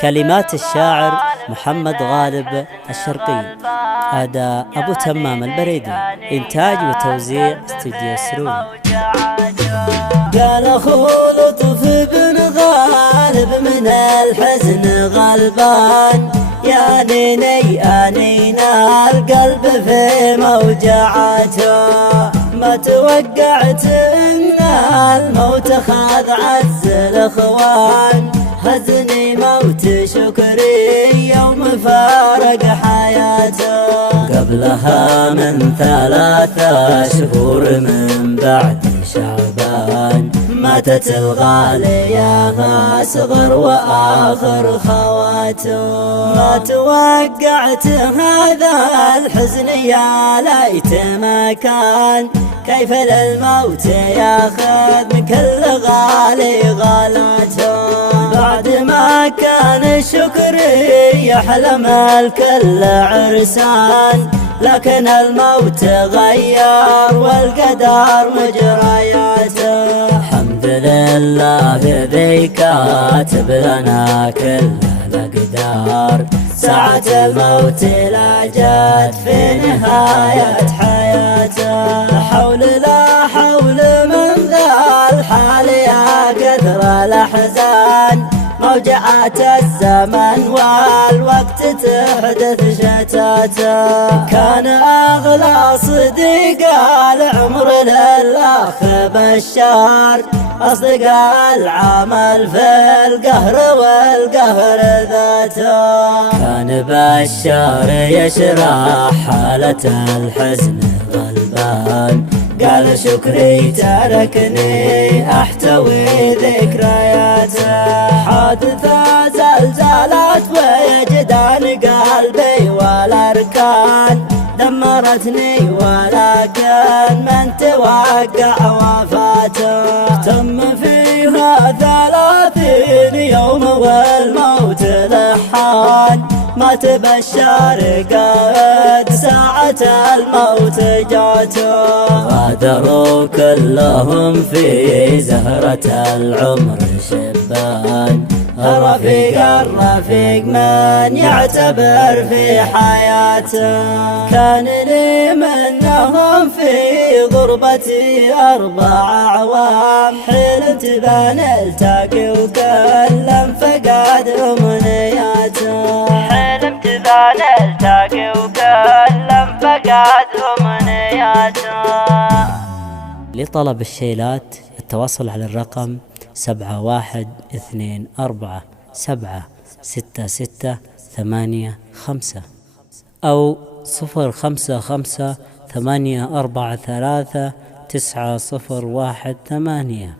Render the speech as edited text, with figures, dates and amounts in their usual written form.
كلمات الشاعر محمد غالب الشرقي، أداء أبو تمام البريدي، إنتاج وتوزيع استوديو سرور. قال أخو لطف بن غالب من الحزن غلبان، يا نيني أنينا القلب في موجعته، ما توقعت إن الموت خاذ عز الإخوان، هزني موت شكري يوم فارق حياته، قبلها من 3 شهور من بعد شعبان، ماتت الغالية أصغر وآخر خواته، ما توقعت هذا الحزن يا ليت ما كان، كيف للموت ياخذ من كل غالي غالاته، بعد ما كان الشكر يحلم الكل عرسان، لكن الموت غير والقدر مجرياته، الحمد لله ذي كاتب لنا كل الأقدار، ساعة الموت لا جت في نهاية حياته، لا حول لا حول من ذا الحال يا قدر الأحزان، موجعات الزمن والوقت تحدث شتاته، كان أغلى صديق العمر للأخ بشار، أصدقاء العمل في القهر والقهر ذاته، كان بشار يشرح حالة الحزن غلبان، قال شكري تركني أحتوي ذكرياته، حادثة زلزالات وجدان قلبي والأركان، دمرتني ولكن من توقع وفاته، تم فيها 30 يوم والموت لحان، ما تبشر قد ساعة الموت جاته، غادروا كلهم في زهرة العمر شبان، الرفيق من يعتبر في حياته، كان لي منهم في غربتي 4 أعوام، حلمت بنلتقي وكلم فقد أمنياته، حلمت بنلتقي وكلم فقد أمنياته. لطلب الشيلات التواصل على الرقم 7124-76685 أو 055-843-9018.